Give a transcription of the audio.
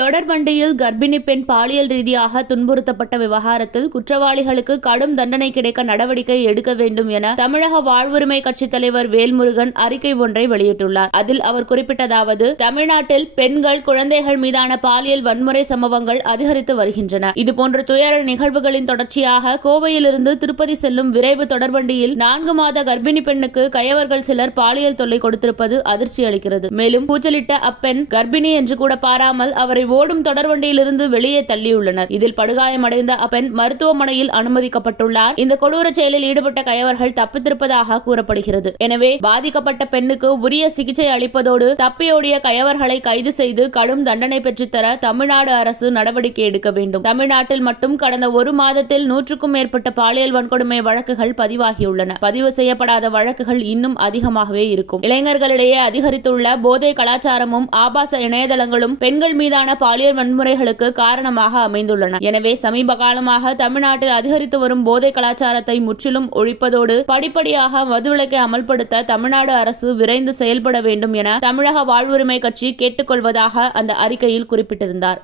தொடர்வண்டியில் கர்ப்பிணி பெண் பாலியல் ரீதியாக துன்புறுத்தப்பட்ட விவகாரத்தில் குற்றவாளிகளுக்கு கடும் தண்டனை கிடைக்க நடவடிக்கை எடுக்க வேண்டும் என தமிழக வாழ்வுரிமை கட்சித் தலைவர் வேல்முருகன் அறிக்கை ஒன்றை வெளியிட்டுள்ளார். அதில் அவர் குறிப்பிட்டதாவது, தமிழ்நாட்டில் பெண்கள், குழந்தைகள் மீதான பாலியல் வன்முறை சம்பவங்கள் அதிகரித்து வருகின்றன. இதுபோன்ற துயர நிகழ்வுகளின் தொடர்ச்சியாக கோவையிலிருந்து திருப்பதி செல்லும் விரைவு தொடர்வண்டியில் 4 மாத கர்ப்பிணி பெண்ணுக்கு கயவர்கள் சிலர் பாலியல் தொல்லை கொடுத்திருப்பது அதிர்ச்சி அளிக்கிறது. மேலும் கூச்சலிட்ட அப்பெண் கர்ப்பிணி என்று கூட பாராமல் அவரை ஓடும் தொடர்வண்டியிலிருந்து வெளியே தள்ளியுள்ளனர். இதில் படுகாயமடைந்த அப்பெண் மருத்துவமனையில் அனுமதிக்கப்பட்டுள்ளார். இந்த கொடூர செயலில் ஈடுபட்ட கயவர்கள் தப்பித்திருப்பதாக கூறப்படுகிறது. எனவே பாதிக்கப்பட்ட பெண்ணுக்கு உரிய சிகிச்சை அளிப்பதோடு தப்பியோடிய கயவர்களை கைது செய்து கடும் தண்டனை பெற்றுத்தர தமிழ்நாடு அரசு நடவடிக்கை எடுக்க வேண்டும். தமிழ்நாட்டில் மட்டும் கடந்த 1 மாதத்தில் 100க்கும் மேற்பட்ட பாலியல் வன்கொடுமை வழக்குகள் பதிவாகியுள்ளன. பதிவு செய்யப்படாத வழக்குகள் இன்னும் அதிகமாகவே இருக்கும். இளைஞர்களிடையே அதிகரித்துள்ள போதை கலாச்சாரமும் ஆபாச இணையதளங்களும் பெண்கள் மீதான பாலியல் வன்முறைகளுக்கு காரணமாக அமைந்துள்ளன. எனவே சமீப காலமாக தமிழ்நாட்டில் அதிகரித்து வரும் போதை கலாச்சாரத்தை முற்றிலும் ஒழிப்பதோடு படிப்படியாக மதுவிலக்கை அமல்படுத்த தமிழ்நாடு அரசு விரைந்து செயல்பட வேண்டும் என தமிழக வாழ்வுரிமை கட்சி கேட்டுக்கொள்வதாக அந்த அறிக்கையில் குறிப்பிட்டிருந்தார்.